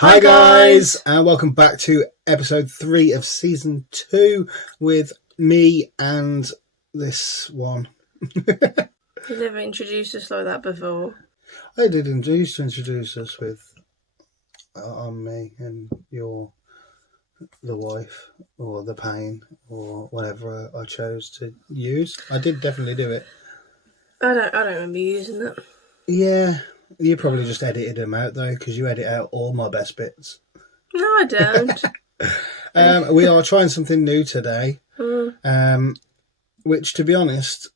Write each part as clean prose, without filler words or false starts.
Hi guys, and welcome back to episode 3 of season 2 with me and this one. You never introduced us like that before. I did introduce us with me and you're the wife or the pain or whatever I chose to use. I did definitely do it. I don't remember using that. Yeah, you probably just edited them out though, because you edit out all my best bits. No, I don't. We are trying something new today, which, to be honest,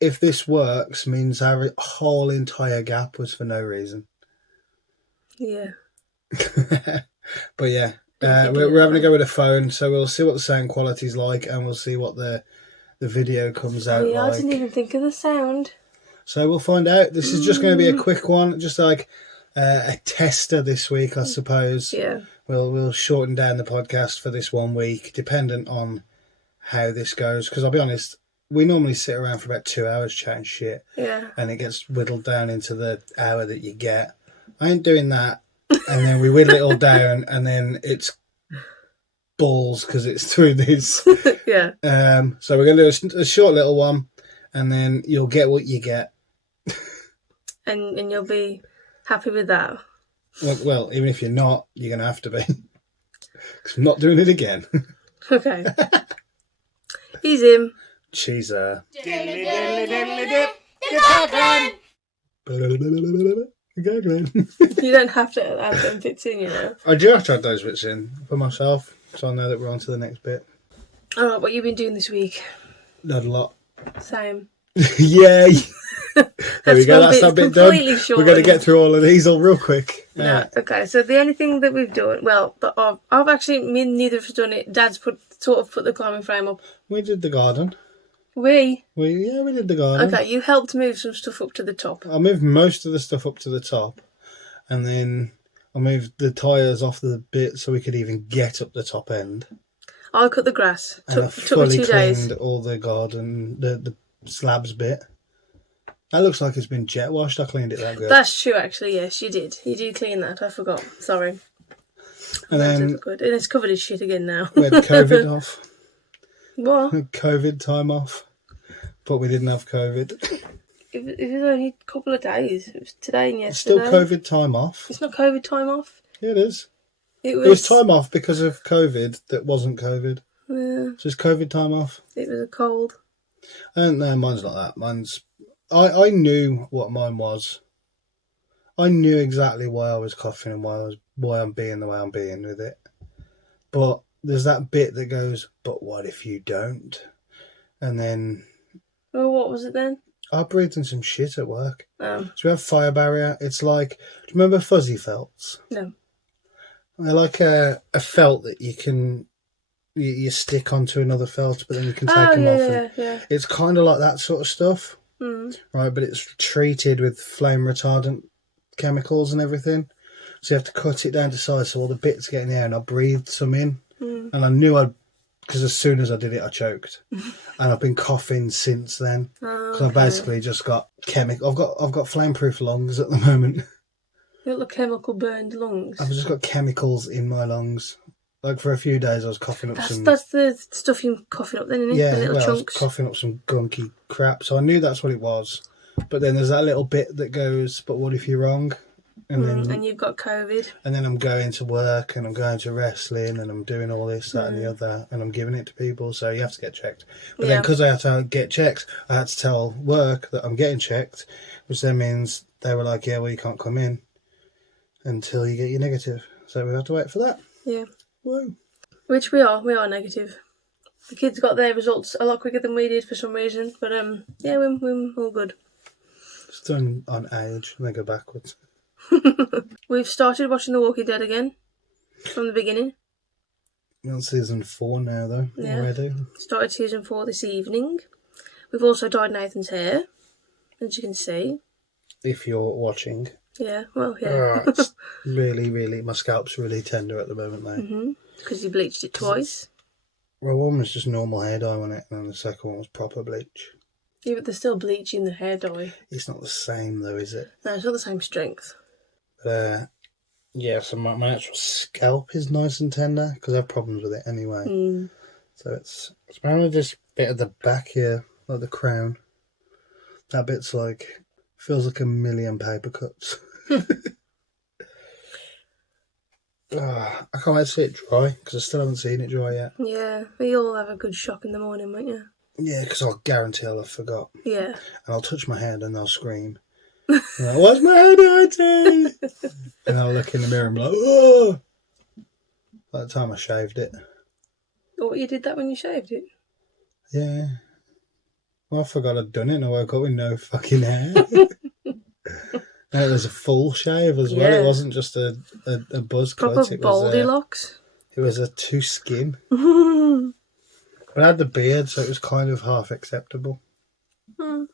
if this works, means our whole entire gap was for no reason. Yeah. But yeah, we're having to go with a phone, so we'll see what the sound quality's like, and we'll see what the video comes out like. I didn't even think of the sound. So we'll find out. This is just going to be a quick one, just like a tester this week, I suppose. Yeah. We'll shorten down the podcast for this 1 week, dependent on how this goes. Because I'll be honest, we normally sit around for about 2 hours chatting shit. Yeah. And it gets whittled down into the hour that you get. I ain't doing that. And then we whittle it all down, and then it's balls because it's through this. Yeah. So we're going to do a short little one, and then you'll get what you get. And you'll be happy with that. Well, even if you're not, you're going to have to be. Because I'm not doing it again. Okay. He's him. She's her. You don't have to have them bits in, you know. I do have to add those bits in for myself, so I know that we're on to the next bit. Alright, what you been doing this week? Not a lot. Same. Yay! There we go, that's that bit done. We're going to get through all of these all real quick. No, okay, so the only thing that we've done, well, I've actually, neither of us done it. Dad's put the climbing frame up. We did the garden. We did the garden. Okay, you helped move some stuff up to the top. I moved most of the stuff up to the top, and then I moved the tyres off the bit so we could even get up the top end. I cut the grass. And I took me 2 days. cleaned all the garden, the slabs bit. That looks like it's been jet washed. I cleaned it that good. That's true, actually. Yes, you did. You did clean that. I forgot. Sorry. And then good. And it's covered in shit again now. We had COVID off. What? COVID time off, but we didn't have COVID. It was only a couple of days. It was today and yesterday. It's still COVID time off. It's not COVID time off. Yeah, it is. It was time off because of COVID that wasn't COVID. Yeah. So it's COVID time off. It was a cold. No, mine's not that. Mine's. I knew what mine was. I knew exactly why I was coughing and why I'm being the way I'm being with it. But there's that bit that goes, but what if you don't? And then... Well, what was it then? I breathed in some shit at work. Oh. So we have fire barrier. It's like... Do you remember fuzzy felts? No. They're like a felt that you can... You stick onto another felt, but then you can take them off. Yeah. It's kind of like that sort of stuff. Right, but it's treated with flame retardant chemicals and everything. So you have to cut it down to size so all the bits get in there, and I breathed some in. And I knew because as soon as I did it, I choked. And I've been coughing since then. Because I've basically just got I've got flameproof lungs at the moment. You got the chemical burned lungs? I've just got chemicals in my lungs. Like for a few days I was coughing up some... That's the stuff you're coughing up then, isn't it? Yeah, the little chunks. I was coughing up some gunky crap. So I knew that's what it was. But then there's that little bit that goes, but what if you're wrong? And you've got COVID. And then I'm going to work and I'm going to wrestling and I'm doing all this, that and the other, and I'm giving it to people, so you have to get checked. But then because I had to get checked, I had to tell work that I'm getting checked, which then means they were like, yeah, well, you can't come in until you get your negative. So we have to wait for that. Yeah. Whoa. Which we are negative. The kids got their results a lot quicker than we did for some reason, but we're all good. It's done on age and they go backwards. We've started watching The Walking Dead again from the beginning. We're on season 4 now, though. Yeah. Already. Started season 4 this evening. We've also dyed Nathan's hair, as you can see. If you're watching. Yeah, well, yeah. It's really, my scalp's really tender at the moment, though. Because you bleached it twice. Well, one was just normal hair dye on it, and then the second one was proper bleach. Yeah, but they're still bleaching the hair dye. It's not the same, though, is it? No, it's not the same strength. Yeah, so my actual scalp is nice and tender because I have problems with it anyway. So it's mainly this bit at the back here, like the crown. That bit's like, feels like a million paper cuts. I can't wait to see it dry because I still haven't seen it dry yet. Yeah, you'll have a good shock in the morning, won't you? Yeah, because I'll guarantee I'll have forgot. Yeah. And I'll touch my head and I'll scream. Like, what's my head hurting? And I'll look in the mirror and be like, oh! By the time I shaved it. Oh, you did that when you shaved it? Yeah. Well, I forgot I'd done it and I woke up with no fucking hair. And it was a full shave as well. It wasn't just a buzz cut. Proper baldy locks. It was a two skin. But I had the beard, so it was kind of half acceptable. I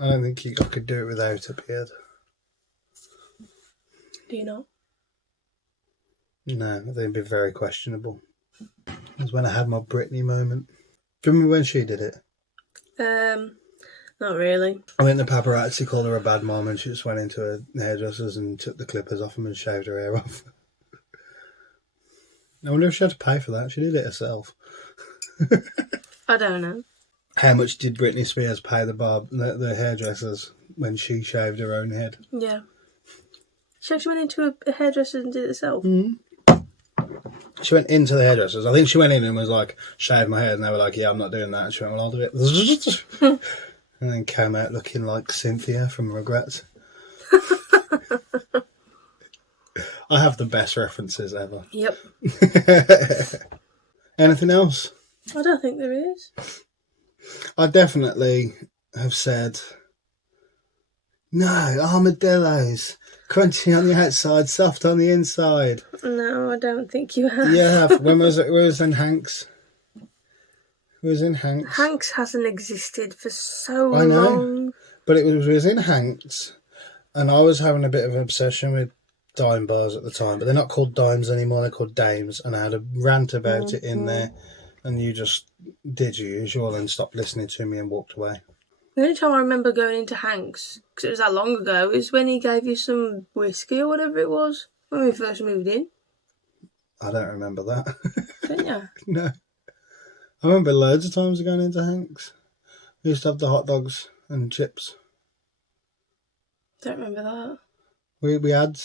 don't think I could do it without a beard. Do you not? No, I think it'd be very questionable. It was when I had my Britney moment. Do you remember when she did it? Not really. I think the paparazzi called her a bad mom and she just went into her hairdresser's and took the clippers off them and shaved her hair off. I wonder if she had to pay for that. She did it herself. I don't know. How much did Britney Spears pay the hairdressers when she shaved her own head? Yeah. She actually went into a hairdresser and did it herself? She went into the hairdressers. I think she went in and was like, shave my head. And they were like, yeah, I'm not doing that. And she went, well, I'll do it. And then came out looking like Cynthia from Rugrats. I have the best references ever. Yep. Anything else? I don't think there is. I definitely have said, no, armadillos. Crunchy on the outside, soft on the inside. No, I don't think you have. You have. When was it? It was in Hanks. It was in Hanks. Hanks hasn't existed for so long. I know. But it was in Hanks, and I was having a bit of an obsession with dime bars at the time, but they're not called dimes anymore, they're called dames, and I had a rant about it in there, and you just did your usual and stopped listening to me and walked away. The only time I remember going into Hanks, because it was that long ago, is when he gave you some whiskey or whatever it was, when we first moved in. I don't remember that. Don't you? No. I remember loads of times going into Hanks. We used to have the hot dogs and chips. Don't remember that. We had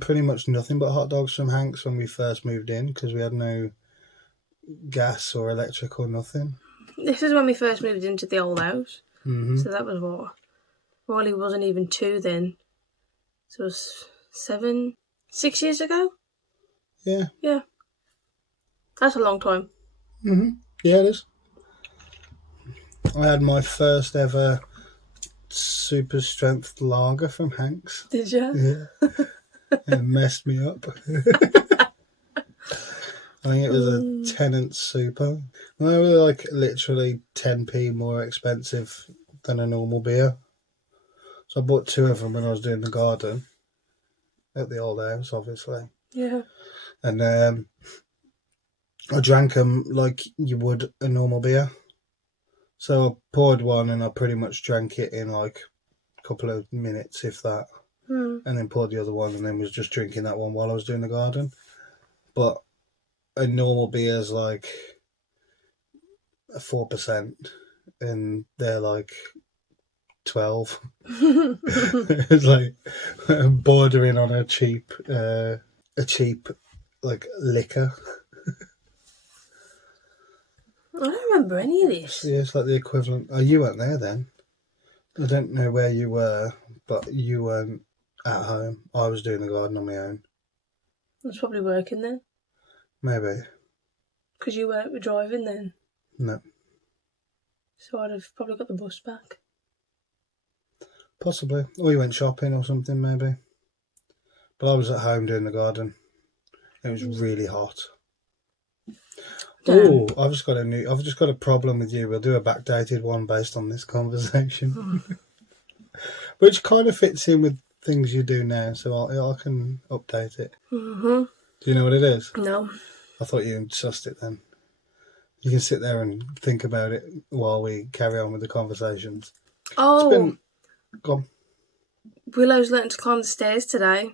pretty much nothing but hot dogs from Hanks when we first moved in because we had no gas or electric or nothing. This is when we first moved into the old house. Mm-hmm. So that was what? Wally wasn't even 2 then. So it was 6 years ago? Yeah. Yeah. That's a long time. Mm-hmm. Yeah, it is. I had my first ever super strength lager from Hanks. Did you? Yeah. It messed me up. I think it was a Tennant Super. And they were like literally 10p more expensive than a normal beer. So I bought 2 of them when I was doing the garden at the old house, obviously. Yeah. And I drank them like you would a normal beer. So I poured one and I pretty much drank it in like a couple of minutes, if that. And then poured the other one and then was just drinking that one while I was doing the garden. But a normal beer is like 4% and they're like 12. It's like bordering on a cheap like liquor. I don't remember any of this. Yeah, it's like the equivalent. Oh, you weren't there then. I don't know where you were, but you weren't at home. I was doing the garden on my own. I was probably working then. Maybe. Because you weren't driving then. No. So I'd have probably got the bus back. Possibly. Or you went shopping or something, maybe. But I was at home doing the garden. It was really hot. Oh, I've just got a problem with you. We'll do a backdated one based on this conversation. Which kind of fits in with things you do now, so I can update it. Mm-hmm. Do you know what it is? No. I thought you sussed it then. You can sit there and think about it while we carry on with the conversations. Oh. Go on. Willow's learnt to climb the stairs today.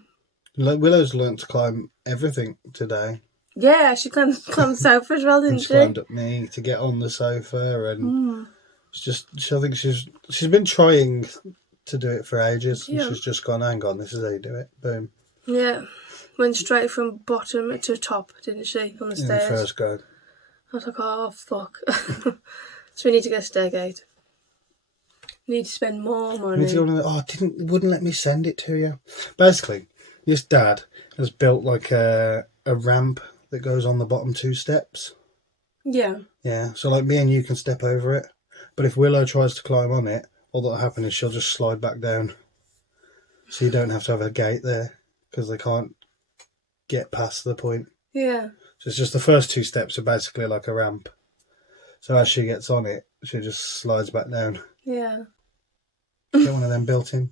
Willow's learnt to climb everything today. Yeah, she climbed the sofa as well, didn't she? She climbed up me to get on the sofa, and it's just. I think she's been trying to do it for ages. Yeah. And she's just gone, hang on, this is how you do it. Boom. Yeah, went straight from bottom to top, didn't she, on the stairs? In the first go. I was like, oh fuck. So we need to get a stair gate. We need to spend more money. Wouldn't let me send it to you. Basically, this dad has built like a ramp that goes on the bottom 2 steps. Yeah. Yeah, so like me and you can step over it, but if Willow tries to climb on it, all that'll happen is she'll just slide back down. So you don't have to have a gate there, because they can't get past the point. Yeah. So it's just the first 2 steps are basically like a ramp. So as she gets on it, she just slides back down. Yeah. Get one of them built in.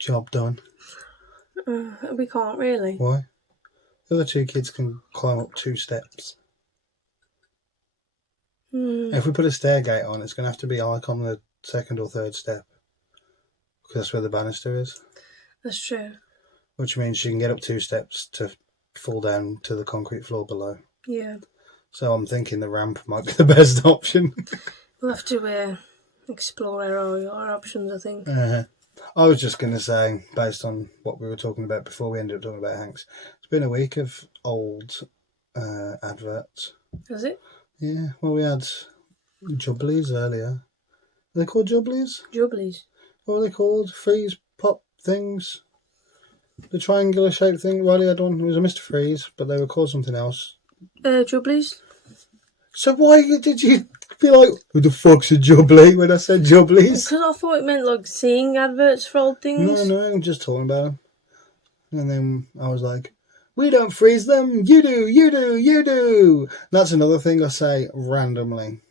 Job done. We can't really. Why? The other 2 kids can climb up 2 steps. If we put a stair gate on, it's going to have to be like on the 2nd or 3rd step. Because that's where the banister is. That's true. Which means she can get up 2 steps to fall down to the concrete floor below. Yeah. So I'm thinking the ramp might be the best option. We'll have to explore our options, I think. I was just going to say, based on what we were talking about before we ended up talking about Hanks, it's been a week of old adverts. Has it? Yeah, well, we had Jubblies earlier. Are they called Jubblies? Jubblies. What are they called? Freeze pop things? The triangular shaped thing? Riley had one. It was a Mr. Freeze, but they were called something else. Jubblies. So why did you be like, who the fuck's a Jubbly when I said Jubblies? Because I thought it meant like seeing adverts for old things. No, I'm just talking about them. And then I was like, we don't freeze them. You do, you do, you do. That's another thing I say randomly.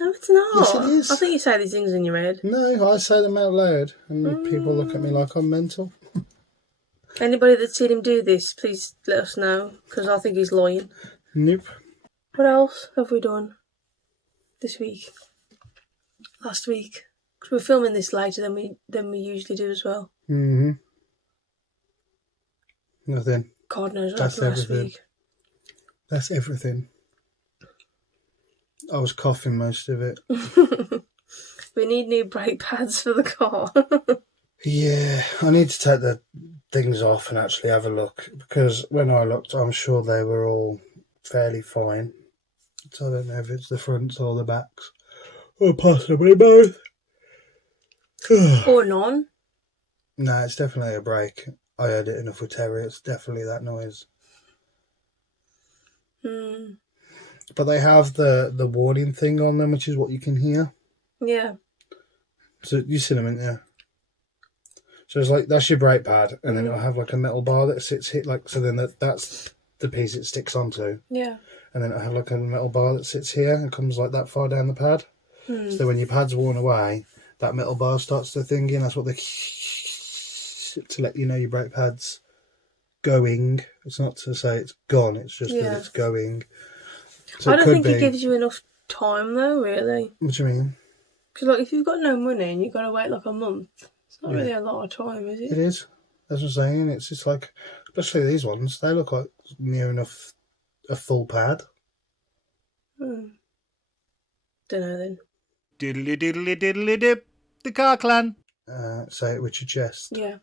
No, it's not. Yes, it is. I think you say these things in your head. No, I say them out loud. And people look at me like I'm mental. Anybody that's seen him do this, please let us know. Because I think he's lying. Nope. What else have we done this week? Last week? Because we're filming this later than we usually do as well. Mm-hmm. Nothing. God knows what That's happened everything. last week. That's everything. I was coughing most of it. We need new brake pads for the car. Yeah, I need to take the things off and actually have a look. Because when I looked, I'm sure they were all fairly fine. So I don't know if it's the fronts or the backs. Or possibly both. Or none. No, it's definitely a brake. I heard it enough with Terry. It's definitely that noise. But they have the warning thing on them, which is what you can hear. Yeah. So you see them in there. So it's like, that's your brake pad, and then it'll have like a metal bar that sits here, like, so then that's the piece it sticks onto. Yeah. And then it'll have like a metal bar that sits here and comes like that far down the pad. So when your pad's worn away, that metal bar starts to thingy, and that's what they to let you know your brake pad's going. It's not to say it's gone, it's just that it's going. So I don't think it gives you enough time though, really. What do you mean? Because like, if you've got no money and you've got to wait like a month, it's not really a lot of time, is it? It is. That's what I'm saying. It's just like, especially these ones, they look like near enough a full pad. Don't know then. Diddly diddly diddly dip. The car clan. Say it with your chest. Yeah.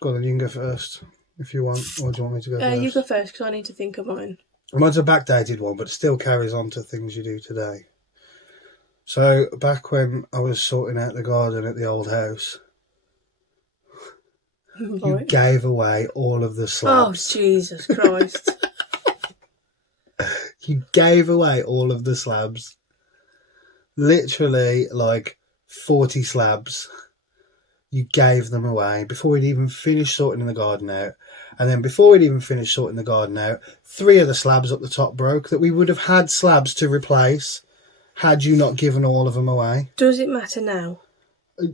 Go on then, you can go first if you want. Or do you want me to go first? You go first because I need to think of mine. Mine's a backdated one, but it still carries on to things you do today. So, back when I was sorting out the garden at the old house, you gave away all of the slabs. Oh, Jesus Christ. You gave away all of the slabs. Literally, like, 40 slabs. You gave them away before we'd even finished sorting the garden out. And then before we'd even finished sorting the garden out, 3 of the slabs up the top broke that we would have had slabs to replace had you not given all of them away. Does it matter now?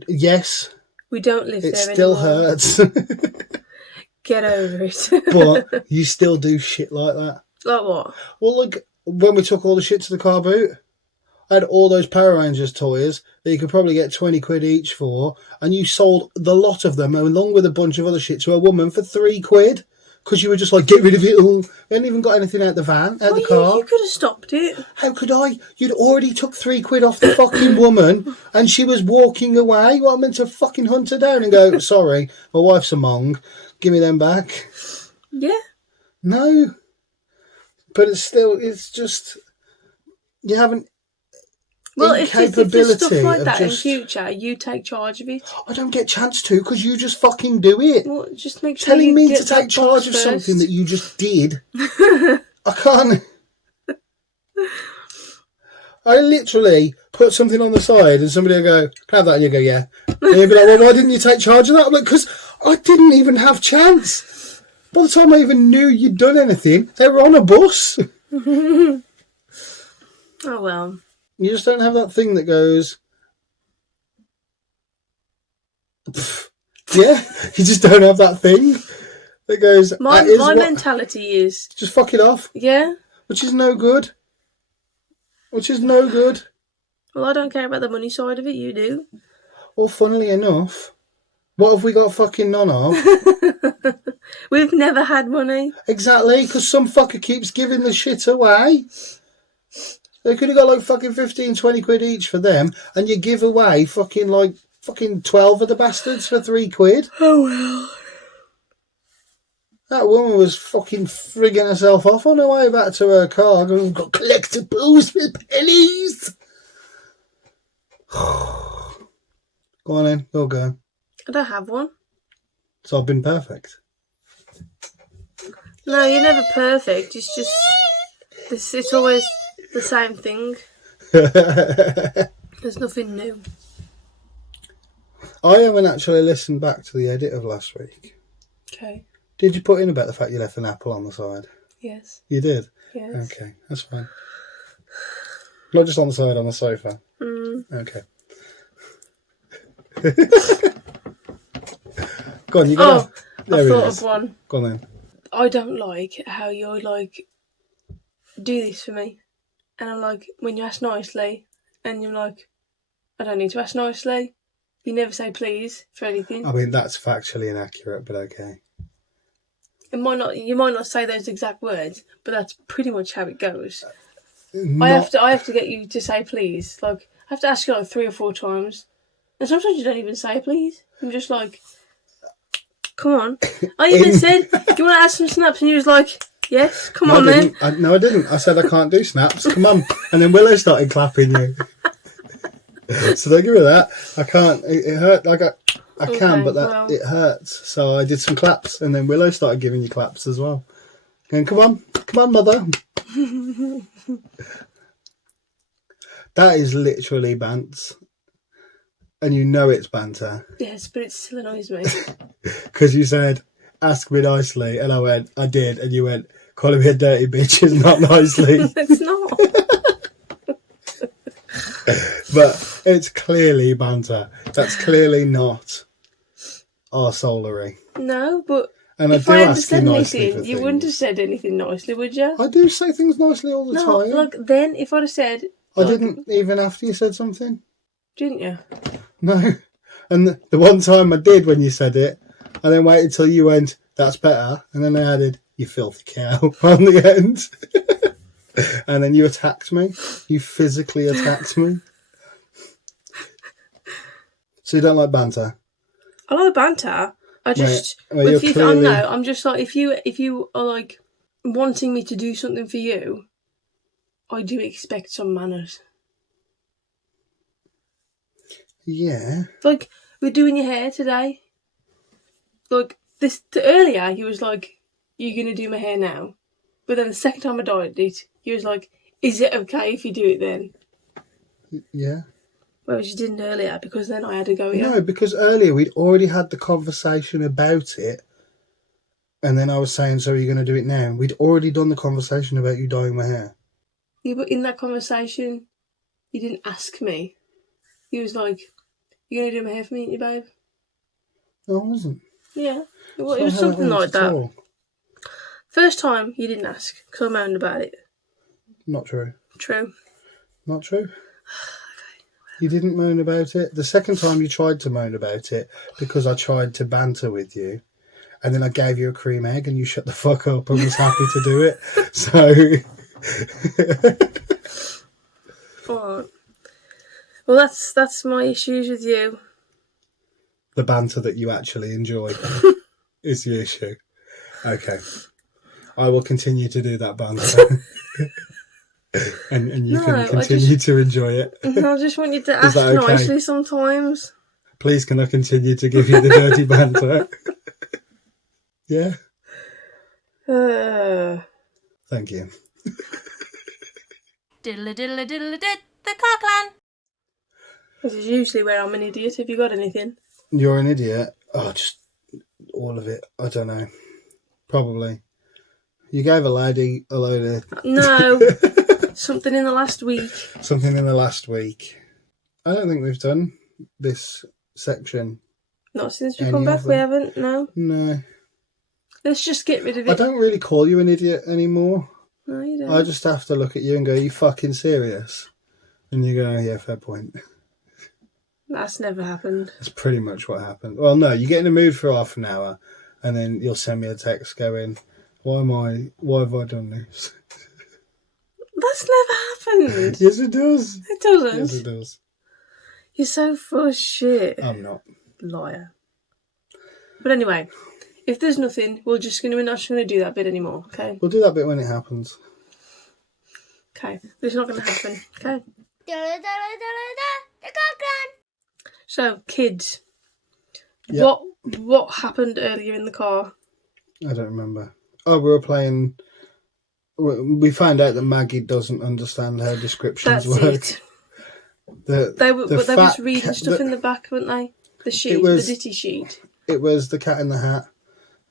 Yes. We don't live there anymore. It still hurts. Get over it. But you still do shit like that. Like what? Well, like, when we took all the shit to the car boot, I had all those Power Rangers toys that you could probably get 20 quid each for, and you sold the lot of them along with a bunch of other shit to a woman for 3 quid because you were just like, get rid of it all. We hadn't even got anything out the van, out the car. You could have stopped it. How could I? You'd already took 3 quid off the fucking woman and she was walking away. What, I'm meant to fucking hunt her down and go, sorry, my wife's a mong. Give me them back. Yeah. No. But it's just, you haven't. Well, if there's stuff like that in future, you take charge of it. I don't get a chance to because you just fucking do it. Well, just make sure telling me get to take charge of something that you just did. I can't. I literally put something on the side and somebody will go, can I have that? And you go, yeah. And you'll be like, well, why didn't you take charge of that? I'm like, because I didn't even have chance. By the time I even knew you'd done anything, they were on a bus. Oh, well. You just don't have that thing that goes, yeah, you just don't have that thing that goes, my mentality is just fuck it off. Yeah. Which is no good. Well, I don't care about the money side of it, you do. Well, funnily enough, what have we got fucking none of? We've never had money. Exactly, because some fucker keeps giving the shit away. They could have got like fucking 15, 20 quid each for them, and you give away fucking 12 of the bastards for 3 quid. Oh well. That woman was fucking frigging herself off on her way back to her car, going, we've got collectibles with pennies. Go on then, you'll go. I don't have one. So I've been perfect. No, you're never perfect. It's just, it's always the same thing. There's nothing new. I haven't actually listened back to the edit of last week. Okay. Did you put in about the fact you left an apple on the side? Yes. You did? Yes. Okay, that's fine. Not just on the side, on the sofa. Okay. Go on, you got. I thought of one. Go on then. I don't like how you're like, do this for me. And I'm like, when you ask nicely, and you're like, I don't need to ask nicely. You never say please for anything. I mean, that's factually inaccurate, but okay. You might not say those exact words, but that's pretty much how it goes. Not... I have to get you to say please. Like, I have to ask you like 3 or 4 times. And sometimes you don't even say please. I'm just like, come on. I even said, do you want to add some snaps? And you was like, yes, come on then. No, I didn't. I said I can't do snaps. Come on. And then Willow started clapping you. So don't give me that. I can't. It hurt. I can, but it hurts. So I did some claps, and then Willow started giving you claps as well. And come on, mother. That is literally bants. And you know it's banter. Yes, but it still annoys me. Because you said, ask me nicely. And I went, I did. And you went, calling me a dirty bitch is not nicely. It's not. But it's clearly banter. That's clearly not arseholery. No, but and if I hadn't said anything, you wouldn't have said anything nicely, would you? I do say things nicely all the time. No, like then, if I'd have said... I didn't, even after you said something. Didn't you? No. And the one time I did when you said it, I then waited till you went, that's better, and then I added, you filthy cow, on the end. And then you attacked me. You physically attacked me. So you don't like banter? I like banter. I just... I'm just like, if you are like wanting me to do something for you, I do expect some manners. Yeah. Like, we're doing your hair today. Like, earlier, he was like, you're going to do my hair now. But then the second time I dyed it, he was like, is it okay if you do it then? Yeah. Whereas you didn't earlier, because then I had to go, No, because earlier we'd already had the conversation about it. And then I was saying, so are you going to do it now? We'd already done the conversation about you dyeing my hair. Yeah, but in that conversation, you didn't ask me. He was like, you going to do my hair for me, ain't you, babe? No, I wasn't. Yeah, it was something like that. First time, you didn't ask, because I moaned about it. Not true. True. Not true. You didn't moan about it. The second time you tried to moan about it because I tried to banter with you, and then I gave you a cream egg and you shut the fuck up and was happy to do it. So... Alright. Well, that's my issues with you. The banter that you actually enjoy is the issue. Okay. I will continue to do that banter. and you can continue to enjoy it. I just want you to ask nicely sometimes. Please, can I continue to give you the dirty banter? Yeah? Thank you. Diddle diddle diddle did the car clan. This is usually where I'm an idiot. Have you got anything? You're an idiot? Oh, just all of it. I don't know. Probably. You gave a lady a load of... No. Something in the last week. Something in the last week. I don't think we've done this section. Not since we come back, we haven't, no. No. Let's just get rid of it. I don't really call you an idiot anymore. No, you don't. I just have to look at you and go, "Are you fucking serious?" And you go, "Yeah, fair point." That's never happened. That's pretty much what happened. Well, no, you get in a mood for half an hour and then you'll send me a text going, why have I done this? That's never happened. Yes, it does. It doesn't. Yes, it does. You're so full of shit. I'm not. Liar. But anyway, if there's nothing, we're not just going to do that bit anymore, okay? We'll do that bit when it happens. Okay, but it's not going to happen, okay? So, kids. Yep. What happened earlier in the car? I don't remember. Oh, we were playing... We found out that Maggie doesn't understand how descriptions work. It. They was reading stuff in the back, weren't they? The sheet, the ditty sheet. It was the cat in the hat,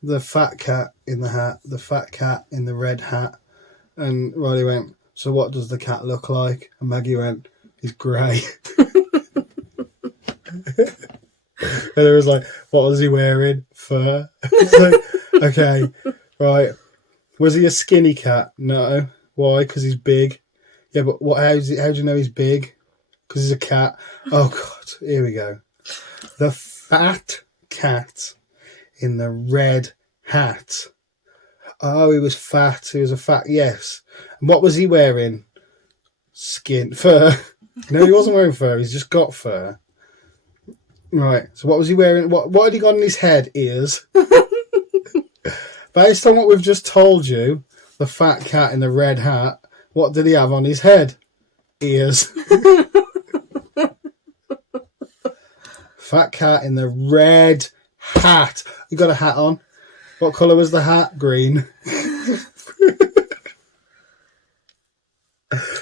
the fat cat in the hat, the fat cat in the red hat. And Riley went, "So what does the cat look like?" And Maggie went, "He's grey." And it was like, "What was he wearing? Fur?" It's like, okay, right. Was he a skinny cat? No. Why? Because he's big. Yeah, but what? How do you know he's big? Because he's a cat. Oh God, here we go. The fat cat in the red hat. Oh, he was fat. He was a fat. Yes. And what was he wearing? Fur. No, he wasn't wearing fur. He's just got fur. Right. So what was he wearing? What had he got on his head? Ears. Based on what we've just told you, the fat cat in the red hat, what did he have on his head? Ears. Fat cat in the red hat. You got a hat on. What colour was the hat? Green.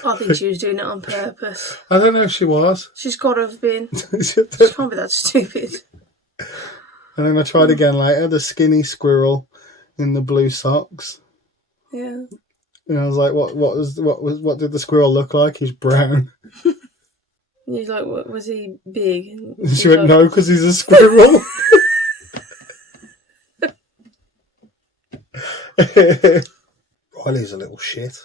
I think she was doing it on purpose. I don't know if she was. She's got to have been. She can't be that stupid. And then I tried again later, the skinny squirrel in the blue socks. Yeah. And I was like, what did the squirrel look like? He's brown. And he's like, what, was he big? And she went, no, because he's a squirrel. Riley's a little shit.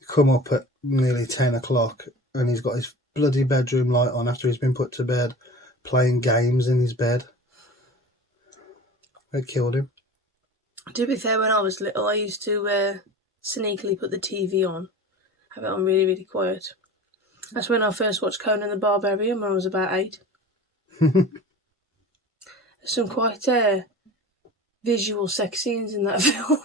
You come up at nearly 10 o'clock and he's got his bloody bedroom light on after he's been put to bed, playing games in his bed. It killed him. To be fair, when I was little, I used to sneakily put the TV on, have it on really, really quiet. That's when I first watched Conan the Barbarian when I was about 8. Some quite visual sex scenes in that film.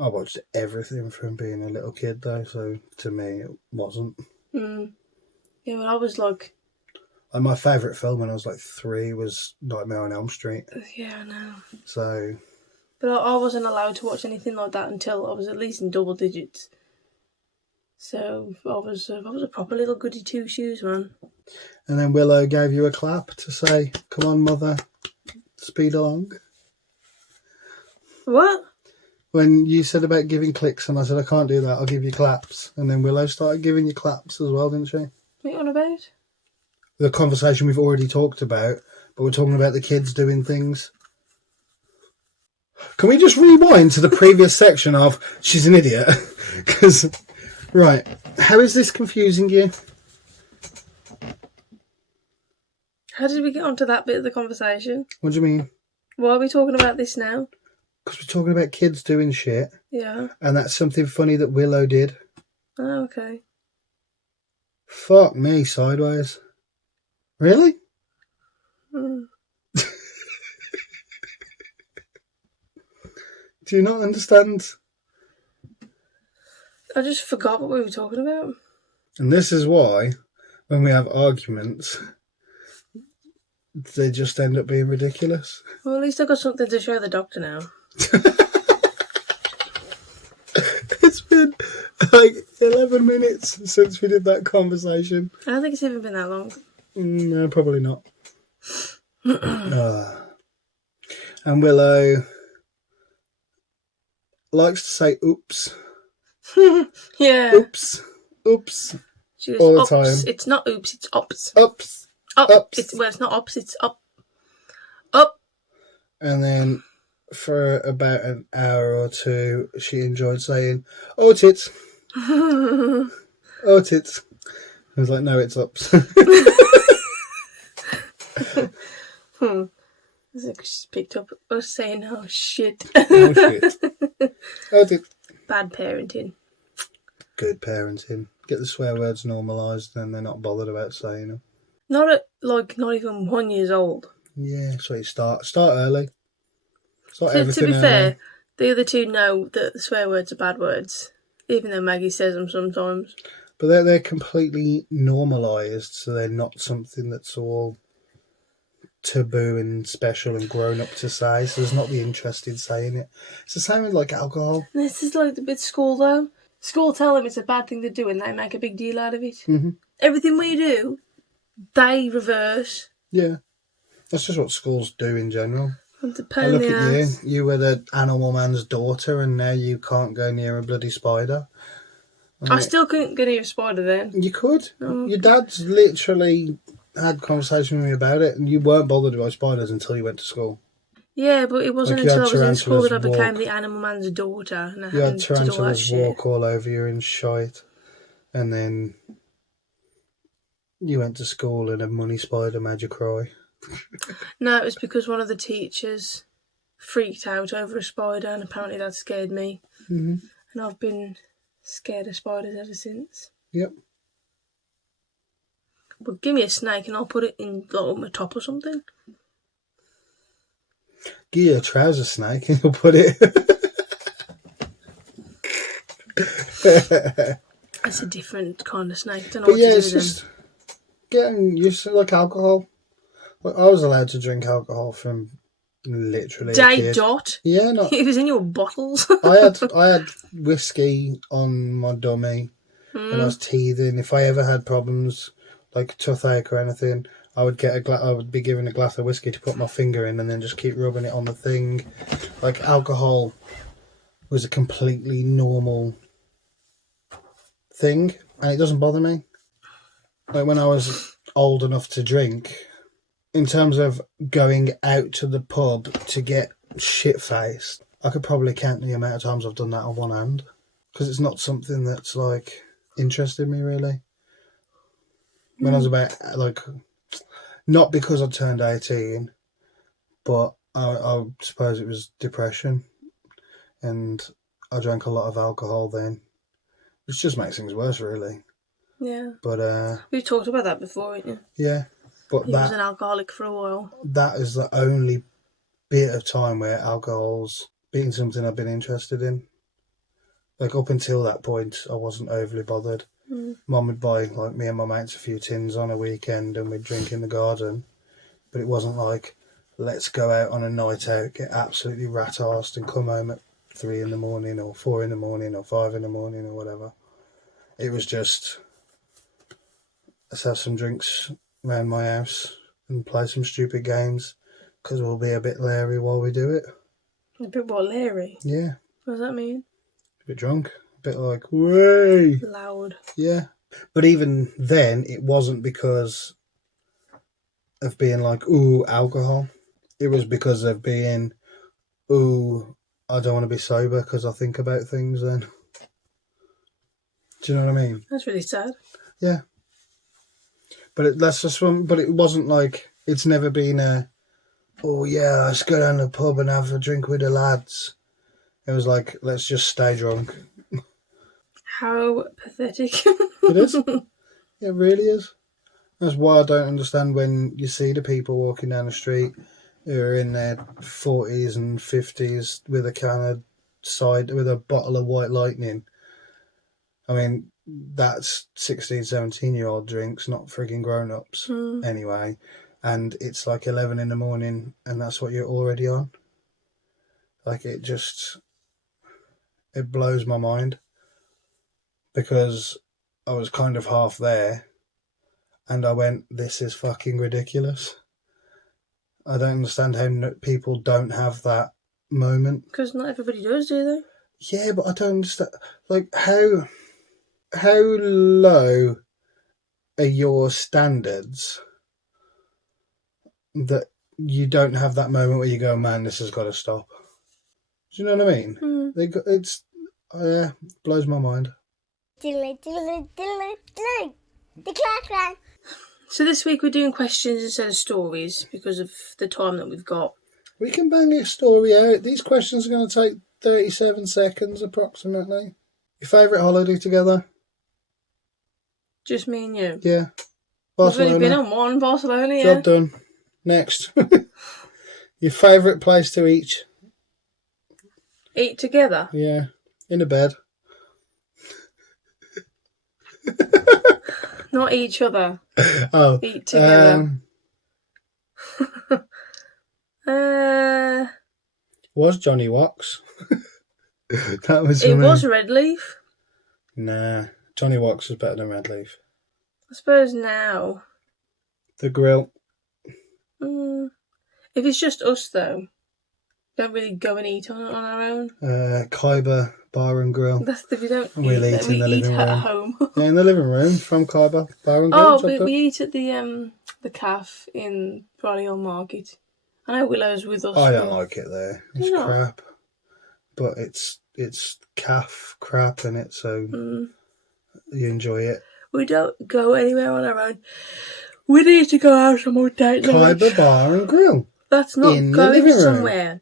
I watched everything from being a little kid though, so to me it wasn't. Yeah, well, I was like... And my favourite film when I was like 3 was Nightmare on Elm Street. Yeah, I know. So... But I wasn't allowed to watch anything like that until I was at least in double digits. So I was a proper little goody two-shoes, man. And then Willow gave you a clap to say, "Come on, mother, speed along." What? When you said about giving clicks and I said, "I can't do that, I'll give you claps." And then Willow started giving you claps as well, didn't she? What are you on about? The conversation we've already talked about, but we're talking about the kids doing things. Can we just rewind to the previous section of "She's an idiot"? Because Right. How is this confusing you? How did we get onto that bit of the conversation? What do you mean? Why are we talking about this now? Because we're talking about kids doing shit. Yeah. And that's something funny that Willow did. Oh, okay. Fuck me, sideways. Really? Mm. Do you not understand? I just forgot what we were talking about. And this is why, when we have arguments, they just end up being ridiculous. Well, at least I've got something to show the doctor now. It's been like 11 minutes since we did that conversation. I don't think it's even been that long. No, probably not. And Willow likes to say oops. Yeah. Oops. Oops. She goes, all the ops. time. It's not oops, it's ops. Ups. Up. Ups. It's not ops, it's up. Up. And then for about an hour or two, she enjoyed saying, oh, tits. Oh, tits. I was like, no, it's ups. It's like she's picked up us saying, oh shit. Oh, shit. Oh, tits. Bad parenting. Good parenting. Get the swear words normalised and they're not bothered about saying them. Not at, not even 1 year old. Yeah, so you start early. Start To everything be early. fair, the other two know that the swear words are bad words, even though Maggie says them sometimes. But they're completely normalised, so they're not something that's all taboo and special and grown up to say, so there's not the interest in saying it. It's the same with like alcohol. This is like the bit school though. School tell them it's a bad thing to do and they make a big deal out of it. Mm-hmm. Everything we do, they reverse. Yeah. That's just what schools do in general. And the I look pain in at the you. ass. You were the animal man's daughter and now you can't go near a bloody spider. I still couldn't get near a spider then. You could. Oh. Your dad's literally had conversation with me about it and you weren't bothered by spiders until you went to school. Yeah, but it wasn't Like you until I had was in school that I tarantulas became walk. the animal man's daughter. And I You had had to do all that tarantulas shit. walk all over you and shite. And then you went to school and a money spider made you cry. No, it was because one of the teachers freaked out over a spider and apparently that scared me. Mm-hmm. And I've been scared of spiders ever since. Yep. But give me a snake and I'll put it in like on my top or something. Give you a trouser snake and you'll put it... It's a different kind of snake. I don't know But what yeah, to do it's with just getting used to like alcohol. Like, I was allowed to drink alcohol from literally them. a Day kid. dot. Yeah, no. It was in your bottles. I had whiskey on my dummy when I was teething. If I ever had problems like toothache or anything, I would be given a glass of whiskey to put my finger in and then just keep rubbing it on the thing. Like alcohol was a completely normal thing and it doesn't bother me. Like when I was old enough to drink, in terms of going out to the pub to get shit-faced, I could probably count the amount of times I've done that on one hand. Because it's not something that's, like, interested me, really. When I was about, like, not because I turned 18, but I suppose it was depression. And I drank a lot of alcohol then. Which just makes things worse, really. Yeah. But, We've talked about that before, haven't you? yeah. But He was an alcoholic for a while. that is the only bit of time where alcohol's been something I've been interested in. Like up until that point, I wasn't overly bothered. Mum would buy like me and my mates a few tins on a weekend and we'd drink in the garden. But it wasn't like, let's go out on a night out, get absolutely rat-arsed and come home at 3 in the morning or 4 in the morning or 5 in the morning or whatever. It was just, let's have some drinks around my house and play some stupid games because we'll be a bit leery while we do it. A bit more leery. Yeah. What does that mean? A bit drunk. A bit like, way. Loud. Yeah. But even then, it wasn't because of being like, ooh, alcohol. It was because of being, ooh, I don't want to be sober because I think about things then. Do you know what I mean? That's really sad. Yeah. But that's just one. But it wasn't like, it's never been a, oh yeah, let's go down to the pub and have a drink with the lads. It was like, let's just stay drunk. How pathetic. It is. It really is. That's why I don't understand when you see the people walking down the street who are in their 40s and 50s with a can of cider, with a bottle of White Lightning. I mean, that's 16, 17-year-old drinks, not frigging grown-ups anyway. And it's like 11 in the morning and that's what you're already on. Like, it blows my mind. Because I was kind of half there and I went, this is fucking ridiculous. I don't understand how people don't have that moment. Because not everybody does, do they? Yeah, but I don't understand. Like, how low are your standards that you don't have that moment where you go, man, this has got to stop? Do you know what I mean? It's blows my mind. The Clan. So this week we're doing questions instead of stories because of the time that we've got. We can bang a story out. These questions are going to take 37 seconds approximately. Your favourite holiday together? Just me and you. Yeah. We've only been Barcelona. on one, Barcelona, yeah. Job done. Next. Your favourite place to eat? Eat together? Yeah. In a bed. Not each other. Oh. Eat together. Was Johnny Wax. That was It for me. was Red Leaf. Nah. Johnny Wax was better than Red Leaf. I suppose now. The Grill. If it's just us, though, don't really go and eat on our own. Khyber Bar and Grill. That's if we don't We'll eat, eat then in the we eat living at room. home. Yeah, in the living room from Khyber Bar and Grill. Oh, Job done. we eat at the calf in Brolly Market. I know Willow's with us. I don't like it there. It's No. crap. But it's calf crap in it, so you enjoy it. We don't go anywhere on our own. We need to go out on more date nights. Khyber Bar and Grill. That's not in the going living room. somewhere.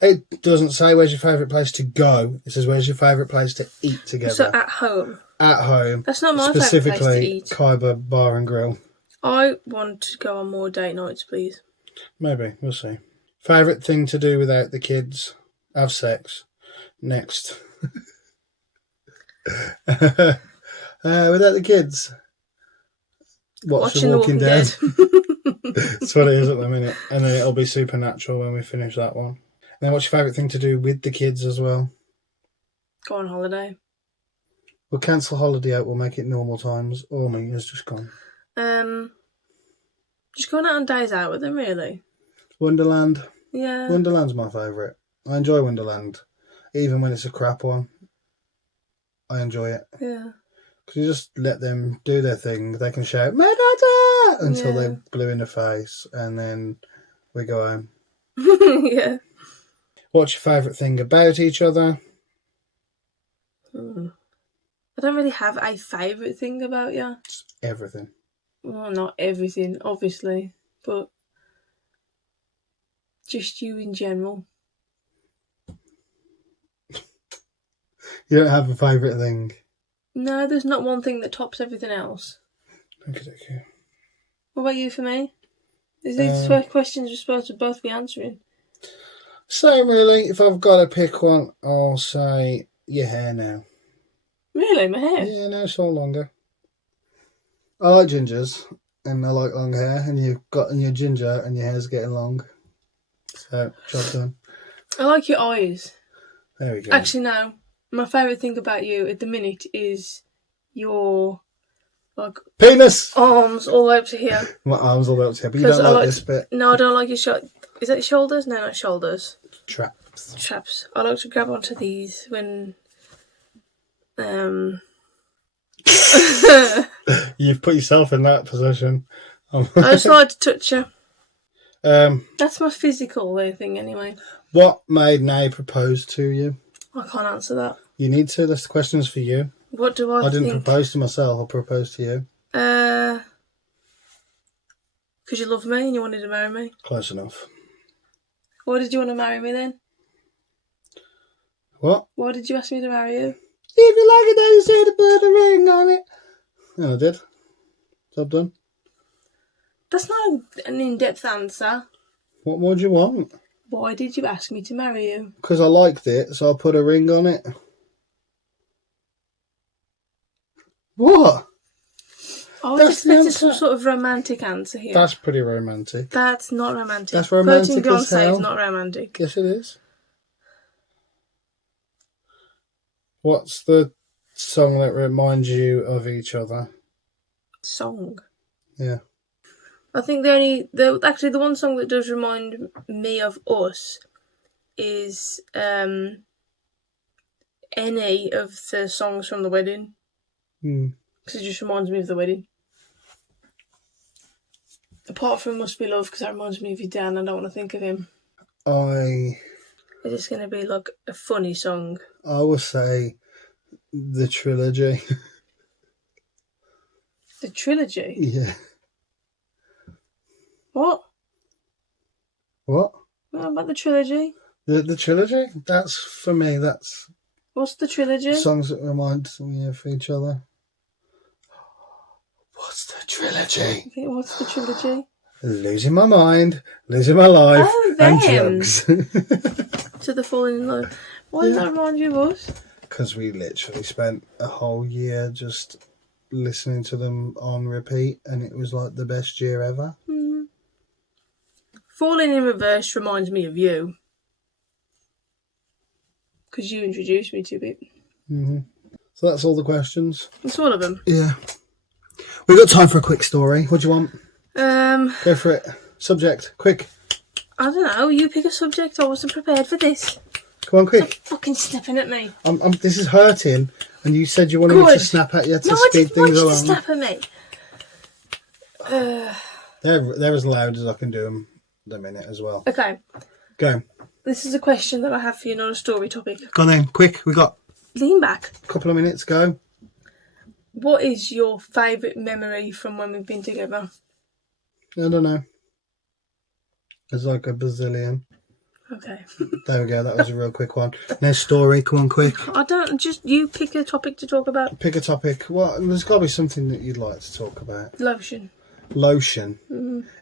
It doesn't say where's your favourite place to go. It says where's your favourite place to eat together. So at home. At home. That's not my favourite place to Specifically, eat. Khyber Bar and Grill. I want to go on more date nights, please. Maybe. We'll see. Favourite thing to do without the kids? Have sex. Next. Without the kids? Watch Watching The Walking Dead. That's what it is at the minute. And then it'll be Supernatural when we finish that one. And then what's your favourite thing to do with the kids as well? Go on holiday. We'll cancel holiday out, we'll make it normal times. Oh, my, it's just gone. Just going out on days out with them, really. Wonderland. Yeah. Wonderland's my favourite. I enjoy Wonderland. Even when it's a crap one. I enjoy it. Yeah. Because you just let them do their thing. They can shout, "My dada!" until Yeah. they're blue in the face. And then we go home. Yeah. What's your favourite thing about each other? I don't really have a favourite thing about you. Everything. Well, not everything, obviously, but just you in general. You don't have a favourite thing? No, there's not one thing that tops everything else. Okay. What about you for me? Is these questions we're supposed to both be answering? Same really. If I've got to pick one, I'll say your hair now. Really? My hair? Yeah, no, it's all longer. I like gingers, and I like long hair, and you've got your ginger, and your hair's getting long. So, job done. I like your eyes. There we go. Actually, no. My favourite thing about you at the minute is your Penis! arms all the way up to here. My arms all the way up to here, but you 'Cause don't I like like- this bit. No, I don't like your Is that your shoulders? No, not shoulders. Traps. Traps. I like to grab onto these when You've put yourself in that position. I just like to touch you. Um, That's my physical thing anyway. what made Nay propose to you? I can't answer that. You need to. This question's for you. What do I think? I didn't propose to myself, I proposed to you. Because you love me and you wanted to marry me. Close enough. Why did you want to marry me then? What? Why did you ask me to marry you? If you like it, then you should put a ring on it. Yeah, I did. Job done. That's not an in-depth answer. What more do you want? Why did you ask me to marry you? Because I liked it, so I put a ring on it. What? I was expecting some sort of romantic answer here. That's pretty romantic. That's not romantic. That's romantic Quoting as Beyonce hell. is not romantic. Yes, it is. What's the song that reminds you of each other? Song? Yeah. I think the one song that does remind me of us is any of the songs from the wedding. Because it just reminds me of the wedding. Apart from Must Be Love, because that reminds me of your dad and I don't want to think of him. Is this going to be like a funny song? I would say the trilogy. The trilogy? Yeah. What? What? What about the trilogy? The trilogy? That's, for me, that's... What's the trilogy? Songs that remind me of each other. What's the trilogy? Okay, what's the trilogy? Losing my mind, losing my life, and drugs. To the falling in love. Why does that remind you of us? Because we literally spent a whole year just listening to them on repeat, and it was like the best year ever. Falling in Reverse reminds me of you. Because you introduced me to it. So that's all the questions. That's all of them. Yeah. We've got time for a quick story. What do you want? Go for it. Subject, quick. I don't know. You pick a subject. I wasn't prepared for this. Come on, quick. Stop fucking snapping at me. This is hurting, and you said you wanted me to snap at you to speed things along. No, I didn't want you to snap at me. They're as loud as I can do them at the minute as well. Okay. Go. This is a question that I have for you, not a story topic. Go on then, quick. We got Lean back. a couple of minutes. Go. What is your favourite memory from when we've been together? I don't know. It's like a bazillion. Okay. There we go. That was a real quick one. Next story. Come on, quick. You pick a topic to talk about. Pick a topic. Well, there's got to be something that you'd like to talk about. Lotion. Lotion.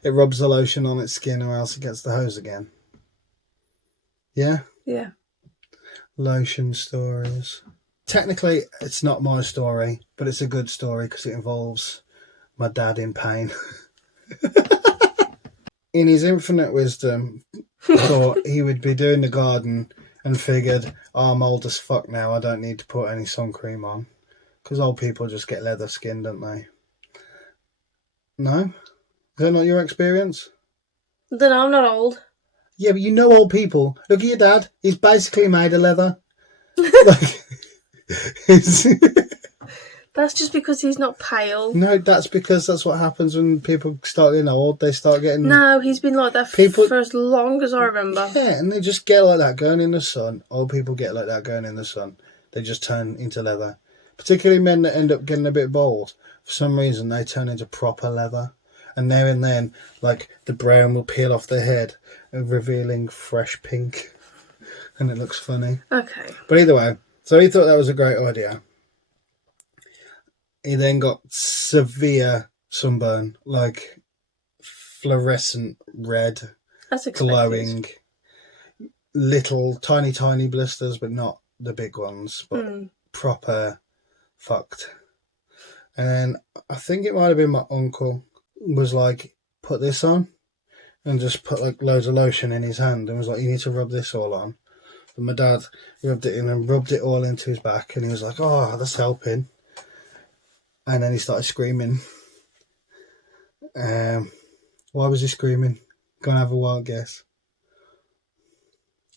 It rubs the lotion on its skin or else it gets the hose again. Yeah? Yeah. Lotion stories. Technically, it's not my story, but it's a good story because it involves my dad in pain. In his infinite wisdom, thought he would be doing the garden and figured, I'm old as fuck now, I don't need to put any sun cream on. Because old people just get leather skin, don't they? No? Is that not your experience? I don't know, I'm not old. Yeah, but you know old people. Look at your dad. He's basically made of leather. That's just because he's not pale. No, that's because that's what happens when people start getting old. They start getting... No, he's been like that for as long as I remember. Yeah, and they just get like that going in the sun. Old people get like that going in the sun. They just turn into leather. Particularly men that end up getting a bit bald. For some reason, they turn into proper leather. And there and then, like, the brown will peel off their head, revealing fresh pink. And it looks funny. Okay. But either way, so he thought that was a great idea. He then got severe sunburn, like fluorescent red, that's expected. glowing, little tiny blisters, but not the big ones, but proper fucked. And then I think it might have been my uncle was like, put this on, and just put like loads of lotion in his hand and was like, you need to rub this all on. And my dad rubbed it in and rubbed it all into his back, and he was like, oh, that's helping. And then he started screaming. Why was he screaming? Go and have a wild guess.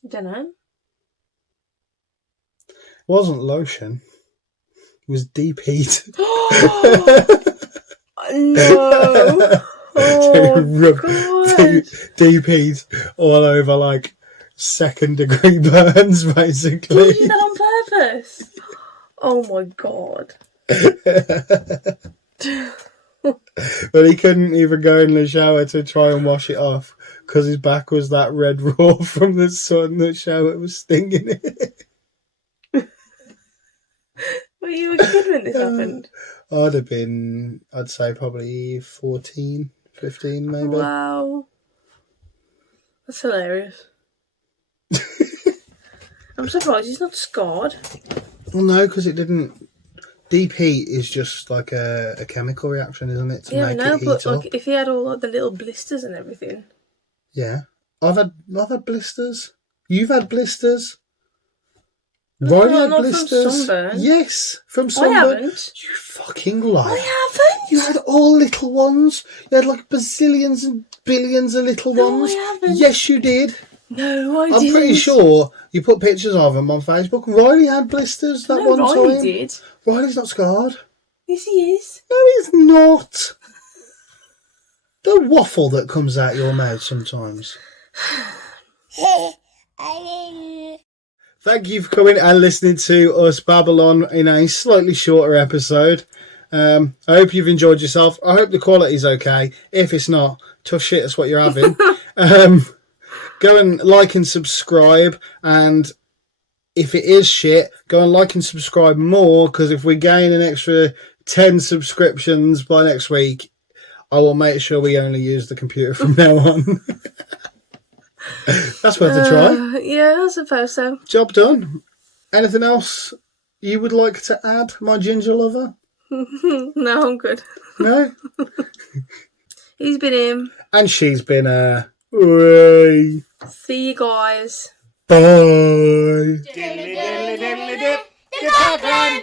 I don't know. It wasn't lotion. It was deep heat. No. Oh, deep heat all over, like, 2nd-degree burns, basically. Did you do that on purpose? Oh my god. But he couldn't even go in the shower to try and wash it off because his back was that red raw from the sun. The shower was stinging it. Were you a kid when this happened? I'd say probably 14, 15 maybe. Wow. That's hilarious. I'm surprised he's not scarred. Well, no, because it didn't. Deep heat is just like a chemical reaction, isn't it? To Yeah, I make know, it heat but up. like if he had all like the little blisters and everything. Yeah, I've had blisters. You've had blisters. No, Riley had not blisters. from sunburn. Yes, from I sunburn. haven't. You fucking liar. I haven't. You had all little ones. You had like bazillions and billions of little ones. I haven't. Yes, you did. No, I I'm didn't. pretty sure you put pictures of them on Facebook. Riley had blisters that one Riley time. did. Riley's not scarred. Yes, he is. No, he's not. The waffle that comes out your mouth sometimes. Thank you for coming and listening to us Babylon in a slightly shorter episode. I hope you've enjoyed yourself. I hope the quality's okay. If it's not, tough shit, that's what you're having. Go and like and subscribe, and if it is shit, go and like and subscribe more, because if we gain an extra 10 subscriptions by next week, I will make sure we only use the computer from now on. That's worth a try. Yeah, I suppose so. Job done. Anything else you would like to add, my ginger lover? No, I'm good. No? He's been him. And she's been Hooray. See you guys. Bye. Diddly diddly diddly dip. The car clan.